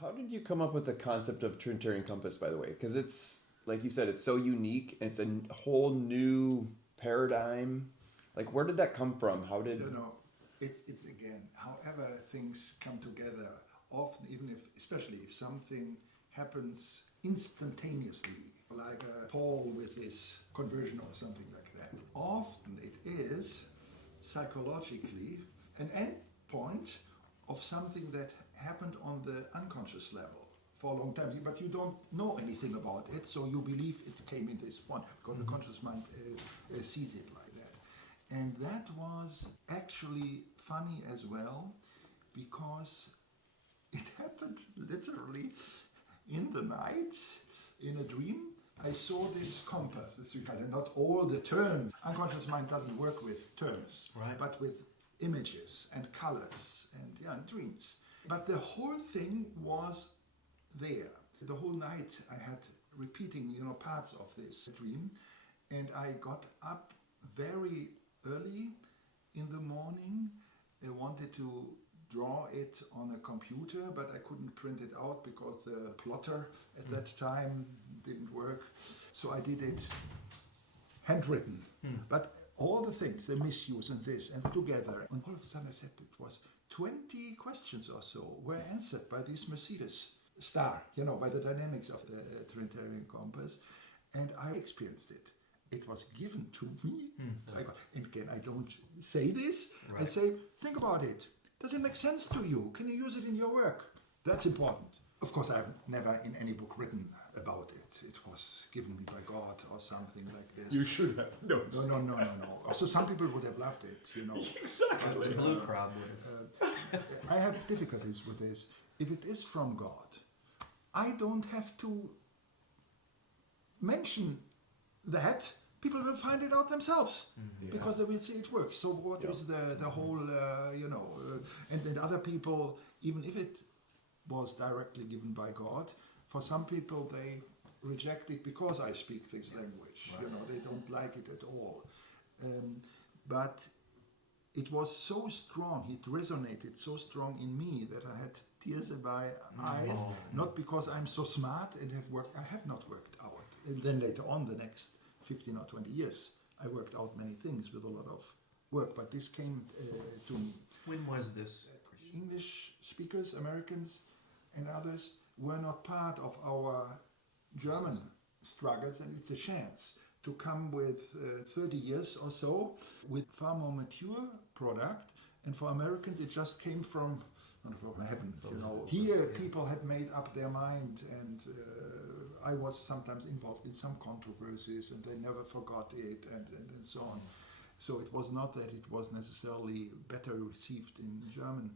How did you come up with the concept of Trinitarian compass, by the way? Because it's, like you said, it's so unique, and it's a whole new paradigm. Like, where did that come from? How did... It's again, however things come together, often, even if, especially if something happens instantaneously, like Paul with his conversion or something like that. Often it is psychologically an end point of something that happened on the unconscious level for a long time, but you don't know anything about it, so you believe it came in this point, because the conscious mind sees it like that. And that was actually funny as well, because it happened literally in the night, in a dream. I saw this compass, this Cincala, not all the terms. Unconscious mind doesn't work with terms, right, but with images and colors and dreams. But the whole thing was there. The whole night I had repeating, parts of this dream, and I got up very early in the morning. I wanted to draw it on a computer, but I couldn't print it out because the plotter at that time didn't work. So I did it handwritten. But all the things, the misuse and this, and together. And all of a sudden I said it was 20 questions or so were answered by this Mercedes star, by the dynamics of the Trinitarian compass. And I experienced it. It was given to me. And again, I don't say this. Right. I say, think about it. Does it make sense to you? Can you use it in your work? That's important. Of course, I've never in any book written about it. It was given me by God or something like this. You should have. No. Also, some people would have loved it, Exactly. The blue crowd would have. I have difficulties with this. If it is from God, I don't have to mention that. People will find it out themselves because they will see it works. So what is the whole, and then other people, even if it was directly given by God, for some people they reject it because I speak this language. Right. They don't like it at all. But it was so strong, it resonated so strong in me that I had tears in my eyes, not because I'm so smart and have worked, I have not worked out. And then later on, the next 15 or 20 years, I worked out many things with a lot of work, but this came to me. When was this? English speakers, Americans and others were not part of our German struggles, and it's a chance to come with 30 years or so with far more mature product, and for Americans it just came from heaven, Here people had made up their mind, and I was sometimes involved in some controversies, and they never forgot it, and so on. So it was not that it was necessarily better received in German.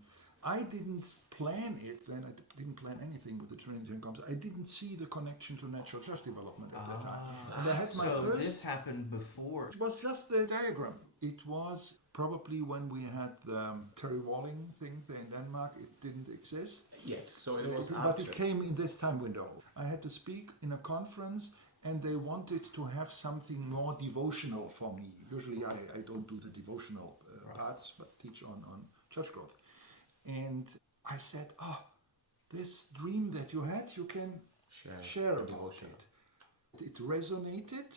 I didn't plan it then. I didn't plan anything with the Trinitarian compass. I didn't see the connection to natural church development at that time. And I had my first. This happened before. It was just the diagram. It was probably when we had the Terry Walling thing there in Denmark. It didn't exist. Yes, so it was but it came in this time window. I had to speak in a conference, and they wanted to have something more devotional for me. Usually I don't do the devotional parts, but teach on church growth. And I said, this dream that you had, you can share about it. It resonated.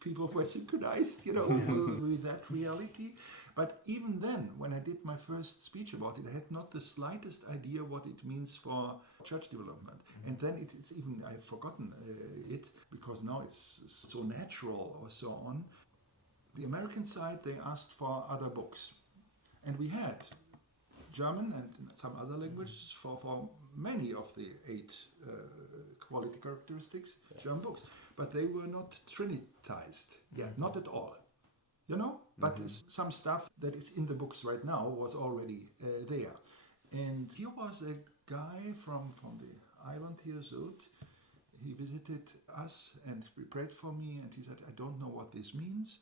People were synchronized, with that reality. But even then, when I did my first speech about it, I had not the slightest idea what it means for church development. And then it's even, I've forgotten it, because now it's so natural or so on. The American side, they asked for other books. And we had German and some other languages for many of the 8 quality characteristics, German books. But they were not trinitized yet, not at all. But some stuff that is in the books right now was already there. And here was a guy from the island here, Zult. He visited us and prayed for me, and he said, I don't know what this means,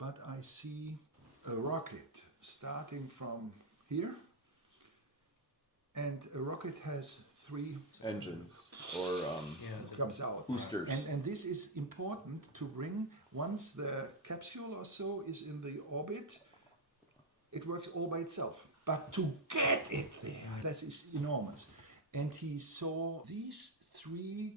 but I see a rocket starting from here. And a rocket has 3 engines or comes out boosters. And this is important to bring. Once the capsule or so is in the orbit, it works all by itself. But to get it there, this is enormous. And he saw these three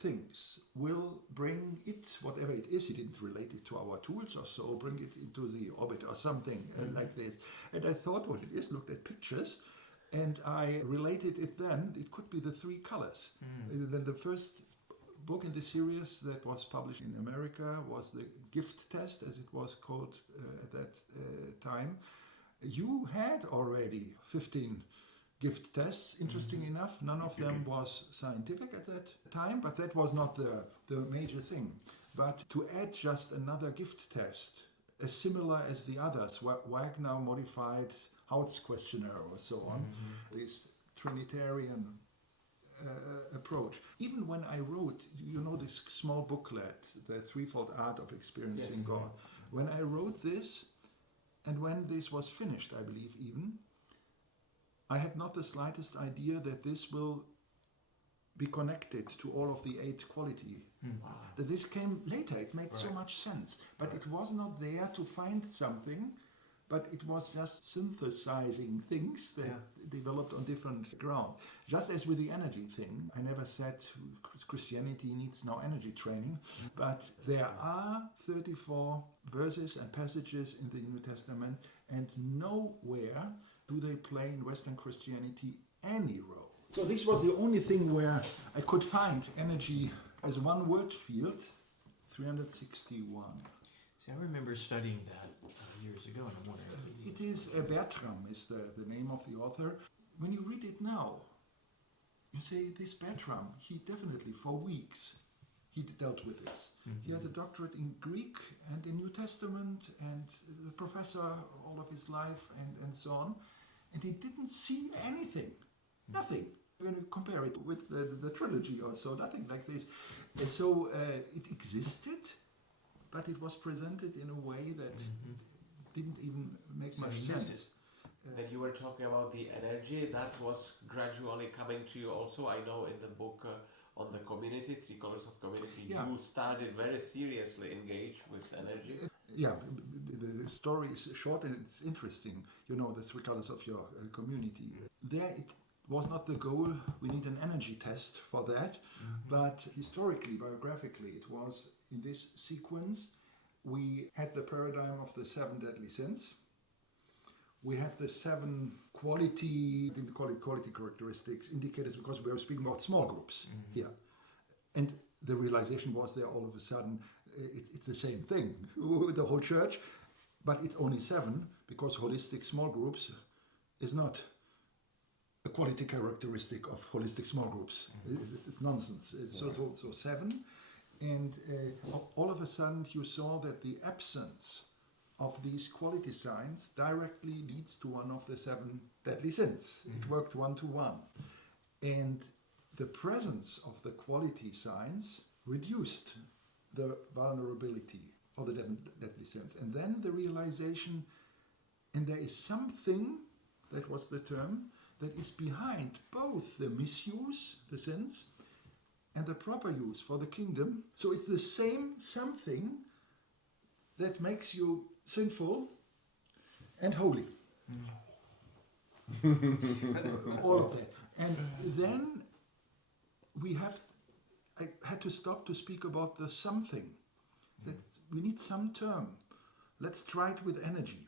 things will bring it, whatever it is, he didn't relate it to our tools or so, bring it into the orbit or something like this. And I thought what it is, looked at pictures, and I related it then, it could be the three colors. Then the first book in the series that was published in America was the gift test, as it was called at that time. You had already 15 gift tests, interesting enough. None of them was scientific at that time, but that was not the major thing. But to add just another gift test, as similar as the others, Wagner modified Haut's questionnaire or so on, this Trinitarian approach. Even when I wrote, this small booklet, The Threefold Art of Experiencing God, when I wrote this, and when this was finished, I believe even, I had not the slightest idea that this will be connected to all of the 8 quality. That this came later, it made so much sense. But it was not there to find something, but it was just synthesizing things that developed on different ground. Just as with the energy thing, I never said Christianity needs no energy training, but there are 34 verses and passages in the New Testament, and nowhere do they play in Western Christianity any role. So this was the only thing where I could find energy as one word field, 361. See, I remember studying that years ago, and I'm wondering It is Bertram is the name of the author. When you read it now, you say, this Bertram, he definitely for weeks, he dealt with this. He had a doctorate in Greek and in New Testament and a professor all of his life and so on. And he didn't see anything, nothing. When you compare it with the trilogy or so, nothing like this. And so it existed, but it was presented in a way that didn't even make much sense. That you were talking about the energy, that was gradually coming to you also. I know in the book on the community, 3 Colors of Community, you started very seriously engaged with energy. Yeah, the story is short and it's interesting. The 3 colors of your community. There it was not the goal, we need an energy test for that, but historically, biographically, it was in this sequence. We had the paradigm of the 7 deadly sins. We had the 7 quality, didn't call it quality characteristics, indicators, because we were speaking about small groups here. And the realization was there all of a sudden, it's the same thing, the whole church, but it's only 7, because holistic small groups is not a quality characteristic of holistic small groups. It's nonsense. So 7. And all of a sudden you saw that the absence of these quality signs directly leads to one of the 7 deadly sins. It worked 1-to-1. And the presence of the quality signs reduced the vulnerability of the deadly sins. And then the realization, and there is something, that was the term, that is behind both the misuse, the sins, and the proper use for the kingdom. So it's the same something that makes you sinful and holy. All of that. And then I had to stop to speak about the something. That we need some term. Let's try it with energy.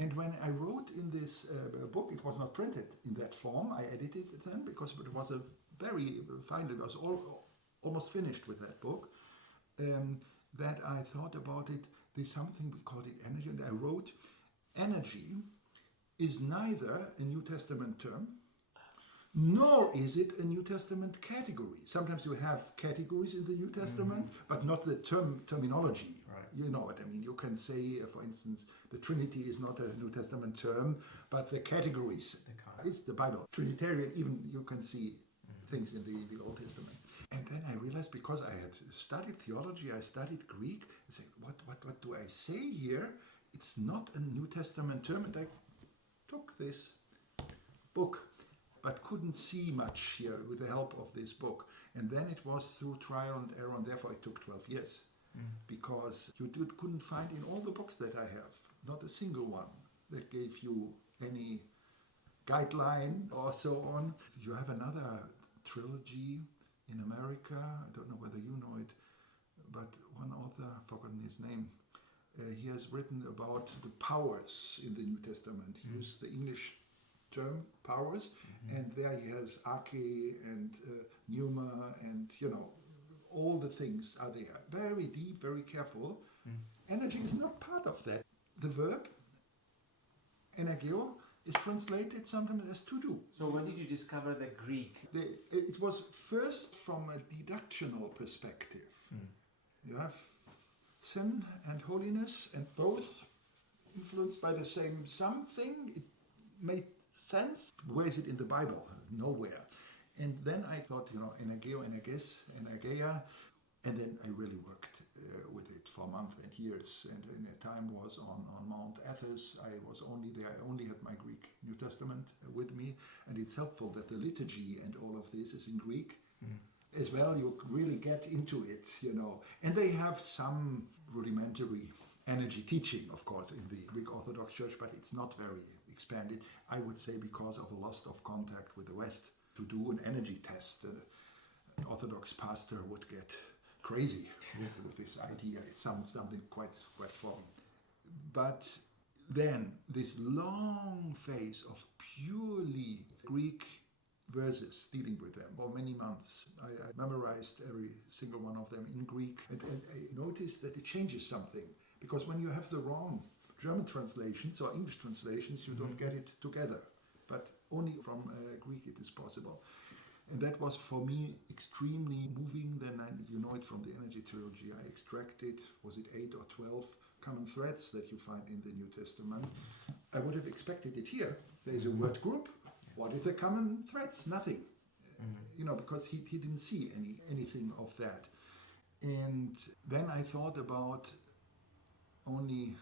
And when I wrote in this book, it was not printed in that form. I edited it then because it was a very fine, it was almost finished with that book. That I thought about it, there's something, we called it energy, and I wrote, energy is neither a New Testament term, nor is it a New Testament category. Sometimes you have categories in the New Testament, but not the terminology. Right. You know what I mean. You can say, for instance, the Trinity is not a New Testament term, but the categories, it's the Bible. Trinitarian, even you can see things in the Old Testament. And then I realized, because I had studied theology, I studied Greek, I said, what do I say here? It's not a New Testament term. And I took this book, but couldn't see much here with the help of this book. And then it was through trial and error, and therefore it took 12 years. Because you couldn't find in all the books that I have, not a single one that gave you any guideline or so on. You have another trilogy in America. I don't know whether you know it, but one author, I've forgotten his name, he has written about the powers in the New Testament. He used the English term powers, and there he has arche and pneuma, and all the things are there. Very deep, very careful. Energy is not part of that. The verb energeo is translated sometimes as to do. So when did you discover the Greek? It was first from a deductional perspective. You have sin and holiness, and both influenced by the same something. It made sense. Where is it in the Bible? Nowhere. And then I thought, energeo, energes, energeia, and then I really worked with it for months and years. And in a time was on Mount Athos. I was only there. I only had my Greek New Testament with me, and it's helpful that the liturgy and all of this is in Greek. As well, you really get into it, And they have some rudimentary energy teaching, of course, in the Greek Orthodox Church, but it's not very expanded. I would say because of a loss of contact with the West. To do an energy test, an Orthodox pastor would get crazy with this idea. It's something quite foreign. But then this long phase of purely Greek verses, dealing with them for many months. I memorized every single one of them in Greek, and I noticed that it changes something, because when you have the wrong German translations or English translations, you don't get it together. But only from Greek it is possible. And that was for me extremely moving. Then you know it from the Energy Trilogy. I extracted, was it 8 or 12 common threads that you find in the New Testament. I would have expected it here. There's a word group. What is the common threads? Nothing. Because he didn't see anything of that. And then I thought about only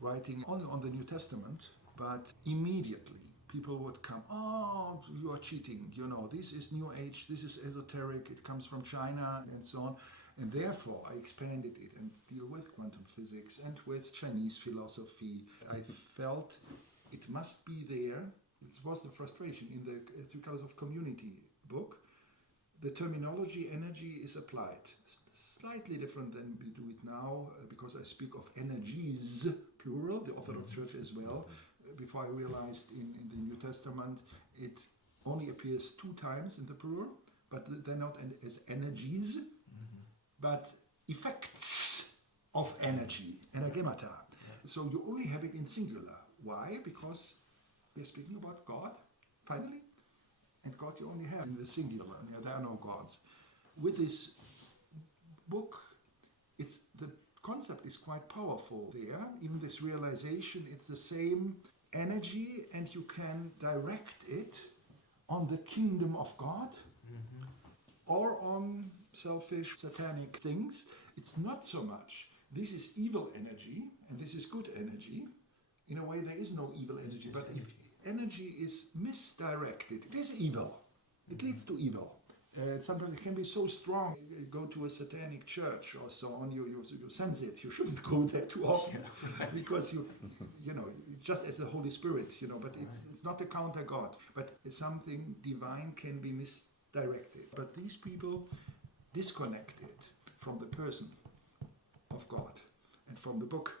writing only on the New Testament, but immediately people would come, oh, you are cheating, this is New Age, this is esoteric, it comes from China, and so on. And therefore, I expanded it and deal with quantum physics and with Chinese philosophy. I felt it must be there. It was the frustration in the 3 Colors of Community book. The terminology energy is applied. Slightly different than we do it now, because I speak of energies, plural, the Orthodox Church as well. Before I realized in the New Testament, it only appears 2 times in the plural, but they're not as energies, but effects of energy, energemata. So you only have it in singular. Why? Because we're speaking about God, finally, and God you only have in the singular. There are no gods. With this book, the concept is quite powerful there. Even this realization, it's the same energy, and you can direct it on the kingdom of God or on selfish, satanic things. It's not so much, this is evil energy and this is good energy. In a way, there is no evil energy, but if energy is misdirected, it is evil. It leads to evil. Sometimes it can be so strong. You go to a satanic church or so on, you sense it. You shouldn't go there too often, because you just as the Holy Spirit, but it's not a counter God. But something divine can be misdirected. But these people disconnect it from the person of God and from the book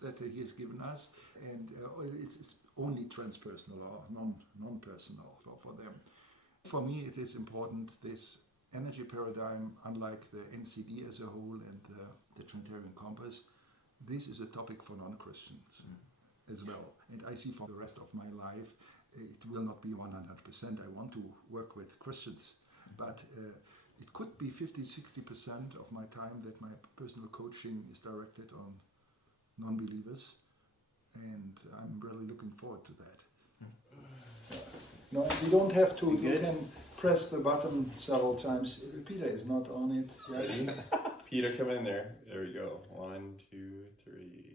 that He has given us, and it's only transpersonal or non-personal for them. For me, it is important, this energy paradigm, unlike the NCD as a whole and the Trinitarian compass, this is a topic for non-Christians as well. And I see for the rest of my life, it will not be 100%. I want to work with Christians, but it could be 50-60% of my time that my personal coaching is directed on non-believers, and I'm really looking forward to that. No, you don't have to. You can press the button several times. Peter is not on it yet. Ready? Peter, come in there. There we go. 1, 2, 3.